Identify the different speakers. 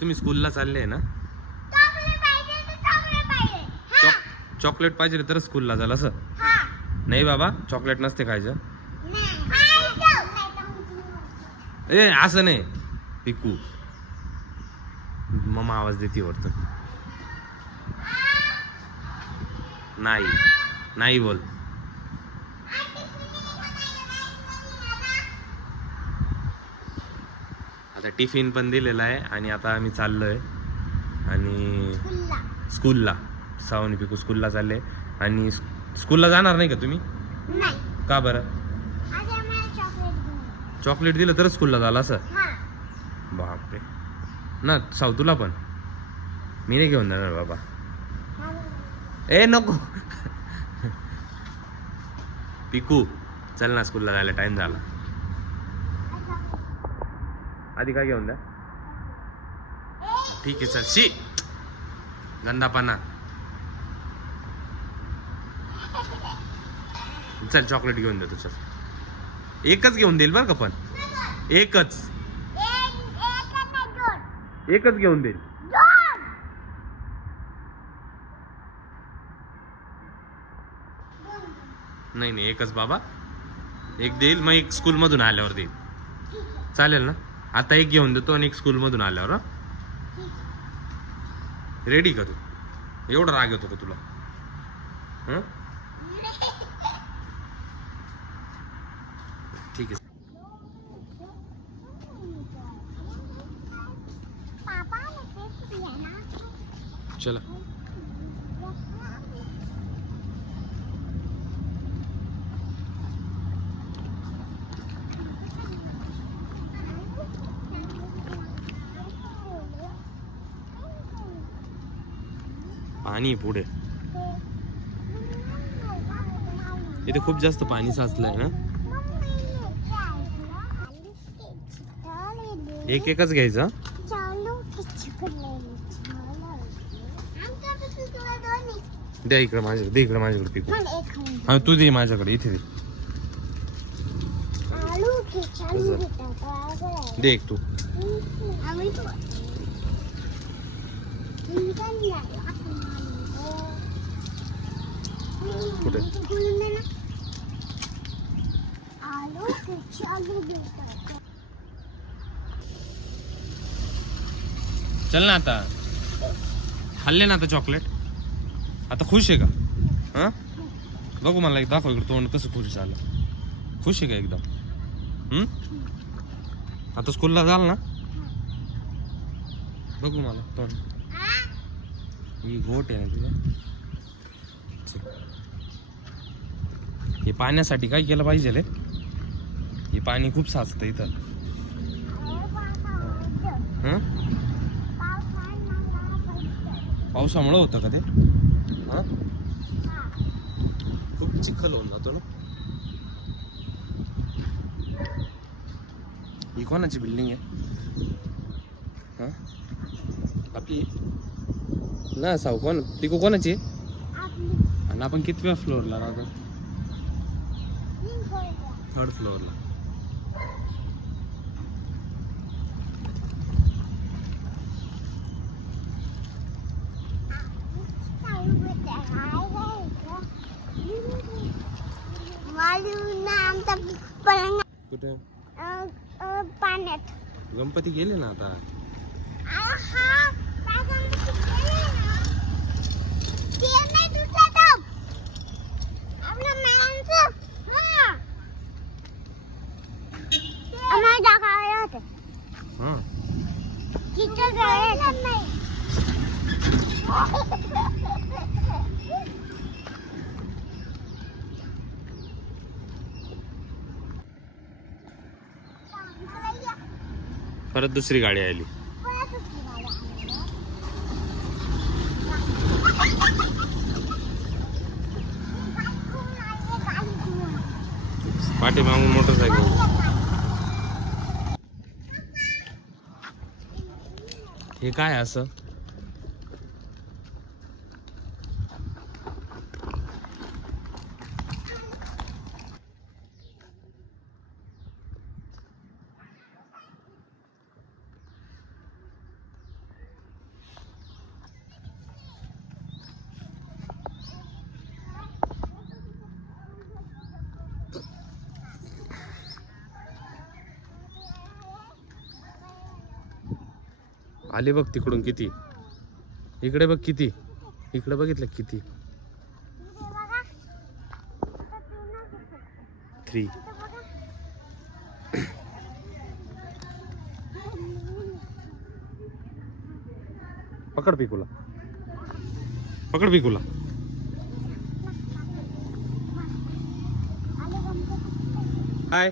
Speaker 1: तुम्ही स्कूलला चालले ना?
Speaker 2: चॉकलेट पाहिजे तर चॉकलेट पाहिजे. हा.
Speaker 1: चॉक चॉकलेट पाहिजे तर स्कूलला जाल असं? नाही बाबा चॉकलेट नसते खायचं. ए असं नाही. पिकू. मम्मा आवाज देते वाटतं नाही. नाही बोल. आता टिफिन पण दिलेला आहे आणि आता आम्ही चाललोय. आणि
Speaker 2: फुल्ला
Speaker 1: स्कूलला. सावनी पिकू स्कूलला चालले. आणि स्क- स्कूलला जाणार नाही का तुम्ही?
Speaker 2: नाही.
Speaker 1: का बरं?
Speaker 2: चॉकलेट
Speaker 1: दिलं. तरच स्कूलला झालं असं? बापरे. ना साव तुला पण? मी नाही घेऊन जाणार बाबा. ए नको. पिकू चल ना स्कूलला जायला टाइम झाला. आधी काय घेऊन द्या? ठीक आहे चल. शी! गंदापाना चल चॉकलेट घेऊन देतो चल. एकच घेऊन देईल बरं का पण? एकच. एकच घेऊन देईल. नाही नाही एकच बाबा. एक देईल मग एक स्कूलमधून आल्यावर देईल. चालेल ना? आता एक घेऊन देतो आणि एक स्कूलमधून आल्यावर रेडी का तू? एवढा राग येतो का तुला. हं? ठीक आहे. चला. पाणी पुढे. इथे खूप जास्त पाणी साचलंय ना? एक एकच घ्यायचं द्या इकडे माझ्याकडे दे इकडे माझ्याकडे पिकू हा तू दे माझ्याकडे इथे दे. दे एक तू. कुठे? चल ना आता. खाल्ले ना आता चॉकलेट आता खुश आहे का? हां? बघू मला एक दाखव इकडे तोंड कसं खुश झालं. खुश आहे का एकदम? आता स्कूलला जाल ना? बघू मला तोंड. ही गोट आहे ना तुला. हे पाण्यासाठी काय केलं पाहिजे रे? हे पाणी खूप साचतं इथं. हं? पावसामुळे होतं का ते? हा? खूप चिखल होऊन जातो ना. ही कोणाची बिल्डिंग आहे? हा? आपली ना साऊ कोण? ती कोणाची? आहे? आणि आपण कितव्या फ्लोअरला राहतो? थर्ड फ्लोअरला
Speaker 2: आमचा पळणा
Speaker 1: कुठे?
Speaker 2: पाण्यात
Speaker 1: गणपती गेले ना आता?
Speaker 2: आहा, काय गंमत केली ना? ते नाही तुटलं तर. आपलं मॅडमचं. हा. आम्हाला दाखवायला होतं.
Speaker 1: हा
Speaker 2: तिथं जायचं नाही.
Speaker 1: परत दुसरी गाडी आली. पाठीमागून मोटरसायकल. हे काय असं?
Speaker 2: आले बघ तिकडून किती? इकडे बघ किती? इकडे बघितलं किती? थ्री पकड पिकूला. पकड पिकूला. हाय